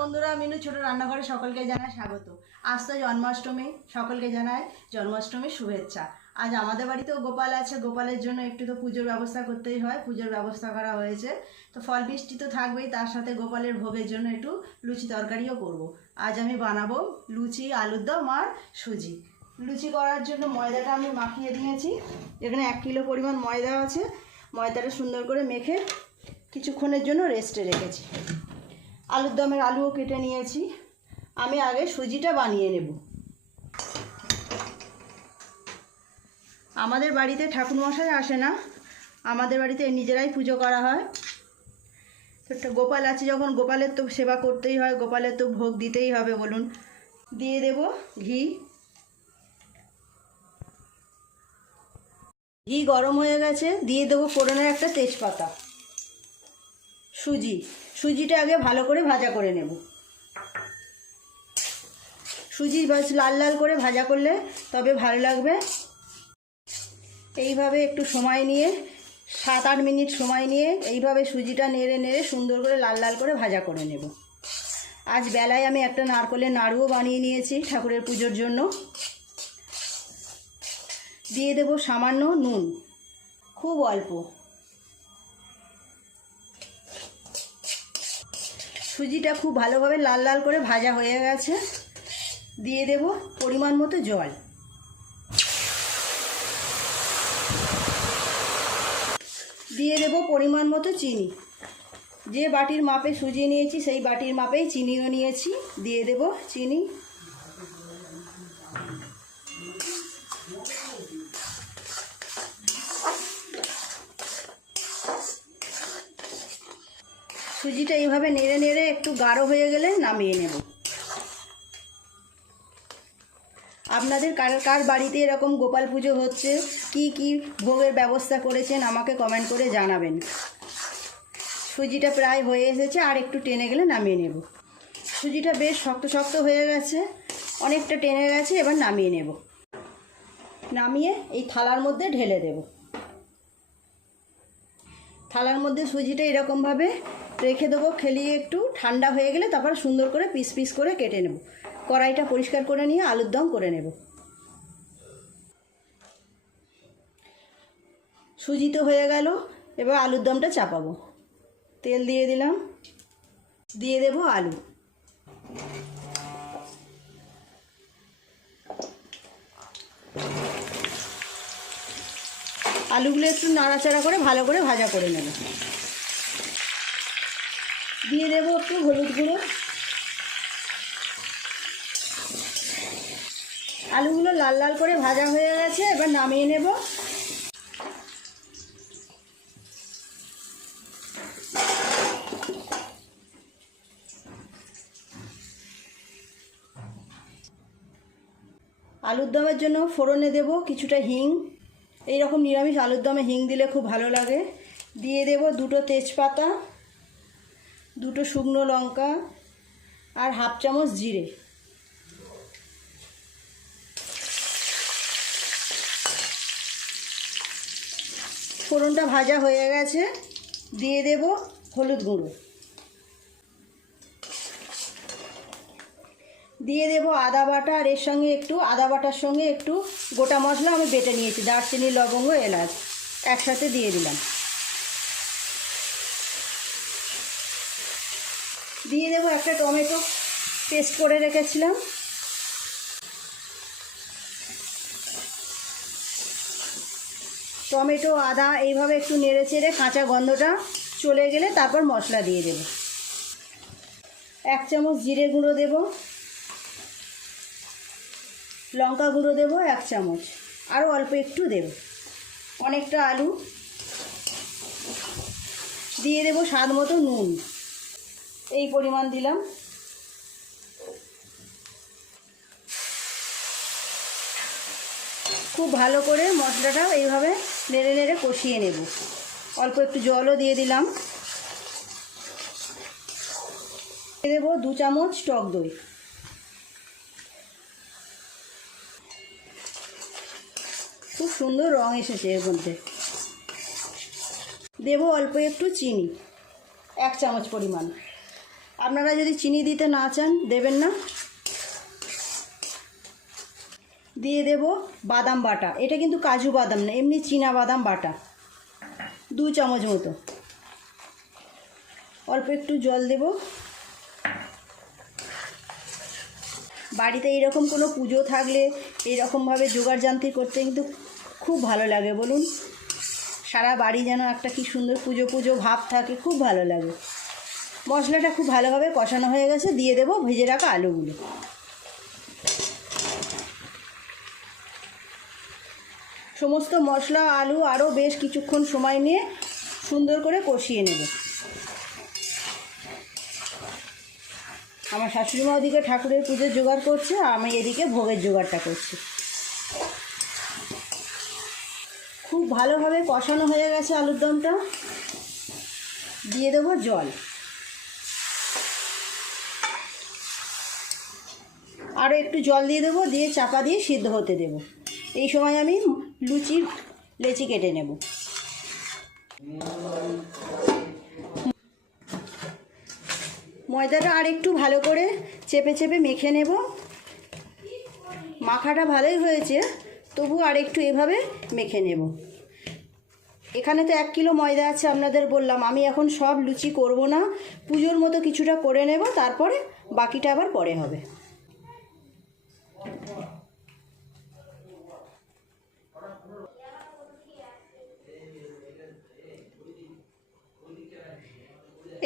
বন্ধুরা, মিনু ছোট রান্নাঘরে সকলকে জানাই স্বাগত। আজ তো জন্মাষ্টমী, সকলকে জানাই জন্মাষ্টমীর শুভেচ্ছা। আজ আমাদের বাড়িতেও গোপাল আছে, গোপালের জন্য একটু তো পুজোর ব্যবস্থা করতেই হয়, পুজোর ব্যবস্থা করা হয়েছে। তো ফল মিষ্টি তো থাকবেই, তার সাথে গোপালের ভোগের জন্য একটু লুচি তরকারিও করব। আজ আমি বানাবো লুচি, আলুর দম আর সুজি। লুচি করার জন্য ময়দাটা আমি মাখিয়ে দিয়েছি। এখানে 1 কিলো পরিমাণ ময়দা আছে। ময়দাটা সুন্দর করে মেখে কিছুক্ষণের জন্য রেস্টে রেখেছি। আলুর দমের আলুও কেটে নিয়েছি। আমি আগে সুজিটা বানিয়ে নেব। আমাদের বাড়িতে ঠাকুরমশাই আসে না, আমাদের বাড়িতে নিজেরাই পুজো করা হয়। তো গোপাল আছে যখন, গোপালের তো সেবা করতেই হয়, গোপালের তো ভোগ দিতেই হবে। বলুন, দিয়ে দেব ঘি। ঘি গরম হয়ে গেছে, দিয়ে দেবো ফোড়নের একটা তেজপাতা। সুজিটা আগে ভালো করে ভাজা করে নেব। সুজি লাল লাল করে ভাজা করলে তবে ভালো লাগবে। এইভাবে একটু সময় নিয়ে 7-8 মিনিট সময় নিয়ে এইভাবে সুজিটা নেড়ে নেড়ে সুন্দর করে লাল লাল করে ভাজা করে নেব। আজ বেলায় আমি একটা নারকেলের নাড়ুও বানিয়ে নিয়েছি ঠাকুরের পুজোর জন্য। দিয়ে দেব সামান্য নুন, খুব অল্প। সুজিটা খুব ভালোভাবে লাল লাল করে ভাজা হয়ে গেছে। দিয়ে দেব পরিমাণ মতো জল। দিয়ে দেব পরিমাণ মতো চিনি। যে বাটির মাপে সুজি নিয়েছি সেই বাটির মাপেই চিনিও নিয়েছি। দিয়ে দেব চিনি। সুজিটা এইভাবে নেড়ে নেড়ে একটু গাঢ় হয়ে গেলে নামিয়ে নেব। আপনাদের কার বাড়িতে এরকম গোপাল পুজো হচ্ছে, কি কি ভোগের ব্যবস্থা করেছেন আমাকে কমেন্ট করে জানাবেন। সুজিটা প্রায় হয়ে এসেছে, আর একটু টেনে গেলে নামিয়ে নেব। সুজিটা বেশ শক্ত শক্ত হয়ে গেছে, অনেকটা টেনে গেছে। এবার নামিয়ে নেব। নামিয়ে এই থালার মধ্যে ঢেলে দেব। থালার মধ্যে সুজিটা এরকমভাবে রেখে দেবো, খেলিয়ে একটু ঠান্ডা হয়ে গেলে তারপর সুন্দর করে পিস পিস করে কেটে নেব। কড়াইটা পরিষ্কার করে নিয়ে আলুর দম করে নেব। সুজি তো হয়ে গেল, এবার আলুর দমটা চাপাবো। তেল দিয়ে দিলাম, দিয়ে দেব আলু। আলুগুলো একটু নাড়াচাড়া করে ভালো করে ভাজা করে নেব। দিয়ে দেব একটু হলুদ গুঁড়ো। আলুগুলো লাল লাল করে ভাজা হয়ে গেছে, এবার নামিয়ে নেব। আলুর দমের জন্য ফোড়নে দেব কিছুটা হিং। এই রকম নিরামিষ আলুর দমে হিং দিলে খুব ভালো লাগে। দিয়ে দেব 2টো তেজপাতা, 2টো শুকনো লঙ্কা আর 1/2 চামচ জিরে। ফোড়নটা ভাজা হয়ে গেছে, দিয়ে দেব হলুদ গুঁড়ো। দিয়ে দেব আদা বাটা, আর এর সঙ্গে একটু আদা বাটার সঙ্গে একটু গোটা মশলা আমি বেটে নিয়েছি, দারচিনি, লবঙ্গ, এলাচ একসাথে দিয়ে দিলাম। দিয়ে দেব একটা টমেটো পেস্ট করে রেখেছিলাম। টমেটো, আদা এইভাবে একটু নেড়ে চেড়ে কাঁচা গন্ধটা চলে গেলে তারপর মশলা দিয়ে দেব। 1 চামচ জিরে গুঁড়ো দেব, লঙ্কা গুঁড়ো দেব 1 চামচ, আরও অল্প একটু দেব। অনেকটা আলু। দিয়ে দেব স্বাদ মতো নুন, এই পরিমাণ দিলাম। খুব ভালো করে মশলাটা এইভাবে নেড়ে নেড়ে কষিয়ে নেব। অল্প একটু জলও দিয়ে দিলাম। দিয়ে দেবো 2 চামচ টক দই। খুব সুন্দর রং এসেছে এর মধ্যে। দেব অল্প একটু চিনি, 1 চামচ পরিমাণ। আপনারা যদি চিনি দিতে না চান দেবেন না। দিয়ে দেব বাদাম বাটা, এটা কিন্তু কাজু বাদাম না, এমনি চীনা বাদাম বাটা 2 চামচ মতো। অল্প একটু জল দেব। বাড়িতে এইরকম কোনো পুজো থাকলে এইরকমভাবে জোগাড় জান্তি করতে কিন্তু খুব ভালো লাগে, বলুন। সারা বাড়ি যেন একটা কি সুন্দর পুজো পুজো ভাব থাকে, খুব ভালো লাগে। মশলাটা খুব ভালোভাবে কষানো হয়ে গেছে, দিয়ে দেব ভেজে রাখা আলুগুলো। সমস্ত মশলা আলু আরও বেশ কিছুক্ষণ সময় নিয়ে সুন্দর করে কষিয়ে নেব। আমার শাশুড়িমা ওদিকে ঠাকুরের পুজোর জোগাড় করছে, আমি এদিকে ভোগের জোগাড়টা করছি। খুব ভালোভাবে কষানো হয়ে গেছে আলুর দমটা, দিয়ে দেবো জল। আরও একটু জল দিয়ে দেবো, দিয়ে চাপা দিয়ে সিদ্ধ হতে দেব। এই সময় আমি লুচির লেচি কেটে নেব। ময়দাটা আর একটু ভালো করে চেপে চেপে মেখে নেব। মাখাটা ভালোই হয়েছে, তবু আর একটু এভাবে মেখে নেব। এখানে তো 1 কিলো ময়দা আছে, আপনাদের বললাম। আমি এখন সব লুচি করব না, পুজোর মতো কিছুটা করে নেব, তারপরে বাকিটা আবার পরে হবে।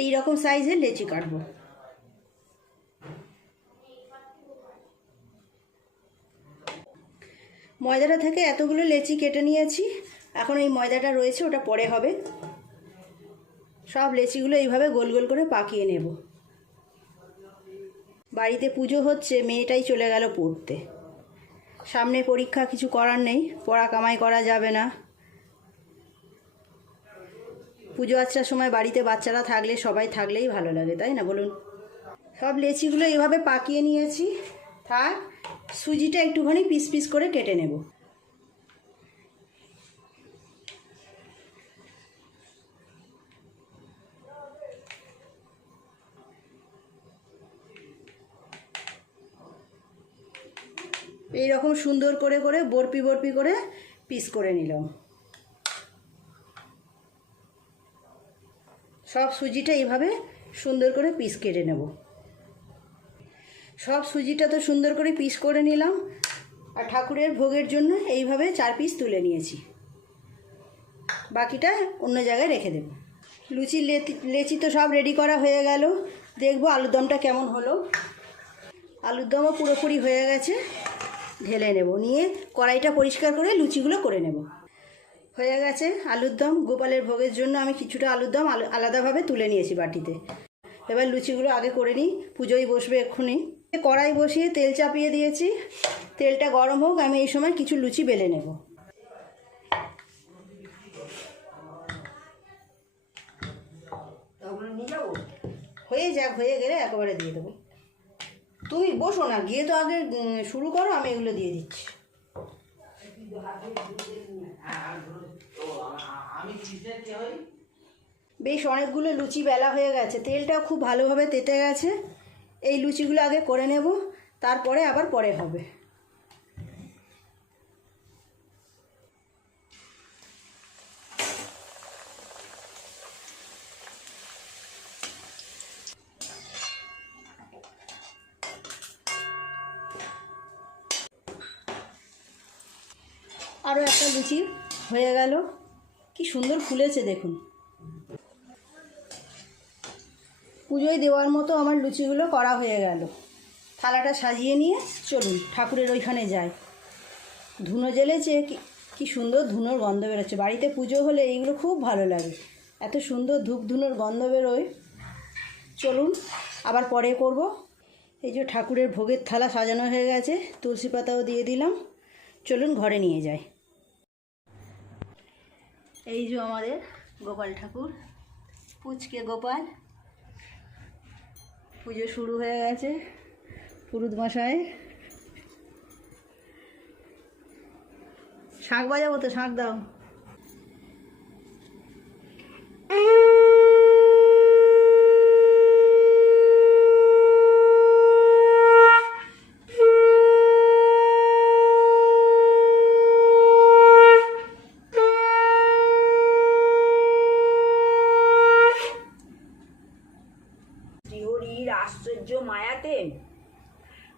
এই রকম সাইজের লেচি কাটবো। ময়দাটা থেকে এতগুলো লেচি কেটে নিয়েছি, এখন এই ময়দাটা রয়েছে ওটা পরে হবে। সব লেচিগুলো এইভাবে গোল গোল করে পাকিয়ে নেব। বাড়িতে পুজো হচ্ছে, মেয়েটাই চলে গেল পড়তে। সামনে পরীক্ষা, কিছু করার নেই, পড়া কামাই করা যাবে না। পুজো আচ্ছার সময় বাড়িতে বাচ্চারা থাকলে, সবাই থাকলেই ভালো লাগে, তাই না বলুন। সব লেচিগুলো এইভাবে পাকিয়ে নিয়েছি, থাক। সুজিটা একটুখানি পিস পিস করে কেটে নেব। এই রকম সুন্দর করে করে বরপি বরপি করে পিস করে নিলাম। সব সুজিটা এইভাবে সুন্দর করে পিস কেটে নেব। সব সুজিটা তো সুন্দর করে পিস করে নিলাম, আর ঠাকুরের ভোগের জন্য এইভাবে 4 পিস তুলে নিয়েছি। বাকিটা অন্য জায়গায় রেখে দেব। লুচির লেচি তো সব রেডি করা হয়ে গেল। দেখবো আলুর দমটা কেমন হলো। আলুর দমও পুরোপুরি হয়ে গেছে, ঢেলে নেব। নিয়ে কড়াইটা পরিষ্কার করে লুচিগুলো করে নেব। হয়ে গেছে আলুর দম। গোপালের ভোগের জন্য আমি কিছুটা আলুর দম আলাদাভাবে তুলে নিয়েছি বাটিতে। এবার লুচিগুলো আগে করে নিই, পুজোই বসবে এক্ষুনি। কড়াই বসিয়ে তেল চাপিয়ে দিয়েছি, তেলটা গরম হোক, আমি এই সময় কিছু লুচি বেলে নেব। হয়ে যাক, হয়ে গেলে একেবারে দিয়ে দেবো। তুমি বসো না, গিয়ে তো আগে শুরু করো, আমি এগুলো দিয়ে দিচ্ছি। বেশ অনেকগুলো লুচি বেলা হয়ে গেছে, তেলটাও খুব ভালোভাবে তেতে গেছে। এই লুচিগুলো আগে করে নেব, তারপরে আবার পরে হবে। আরও একটা লুচি হয়ে গেল, কি সুন্দর ফুলেছে দেখুন। পুজোয় দেওয়ার মতো আমার লুচিগুলো করা হয়ে গেল। থালাটা সাজিয়ে নিয়ে চলুন ঠাকুরের ওইখানে যাই। ধুনো জ্বেলেছে, কি সুন্দর ধুনোর গন্ধ বেরোচ্ছে। বাড়িতে পুজো হলে এইগুলো খুব ভালো লাগে, এত সুন্দর ধূপ ধুনোর গন্ধ বেরোয়। চলুন আবার পরে করব। এই যে ঠাকুরের ভোগের থালা সাজানো হয়ে গেছে, তুলসী পাতাও দিয়ে দিলাম। চলুন ঘরে নিয়ে যাই। এই যে আমাদের গোপাল ঠাকুর, পুচকে গোপাল। পুজো শুরু হয়ে গেছে। পুরুত মশাই শাঁখ বাজাবো তো, শাঁখ দাও। হরির আশ্চর্য মায়াতে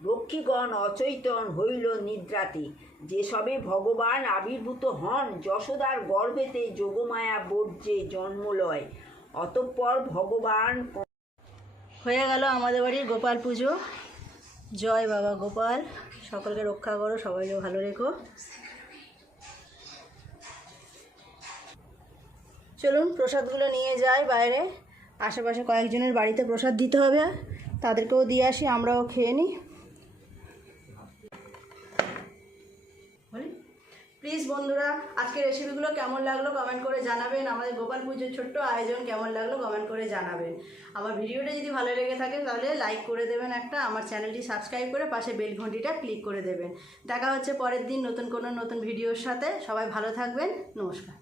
রক্ষীগণ অচৈতন হইল নিদ্রাতে। যেসবে ভগবান আবির্ভূত হন যশোদার গর্ভেতে, যোগমায়া বর্জ্যে জন্মলয়। অতঃপর ভগবান হয়ে গেল আমাদের বাড়ির গোপাল পুজো। জয় বাবা গোপাল, সকলকে রক্ষা করো, সবাইকে ভালো রেখো। চলুন প্রসাদগুলো নিয়ে যাই বাইরে, আশেপাশে কয়েকজনের বাড়িতে প্রসাদ দিতে হবে, তাদেরকেও দিয়ে আসি, আমরাও খেয়ে নিই। প্লিজ বন্ধুরা, আজকের রেসিপিগুলো কেমন লাগলো কমেন্ট করে জানাবেন। আমাদের গোপাল পুজোর ছোট্ট আয়োজন কেমন লাগলো কমেন্ট করে জানাবেন। আমার ভিডিওটা যদি ভালো লেগে থাকে তাহলে লাইক করে দেবেন একটা, আমার চ্যানেলটি সাবস্ক্রাইব করে পাশে বেল ঘন্টিটা ক্লিক করে দেবেন। দেখা হচ্ছে পরের দিন নতুন ভিডিওর সাথে। সবাই ভালো থাকবেন, নমস্কার।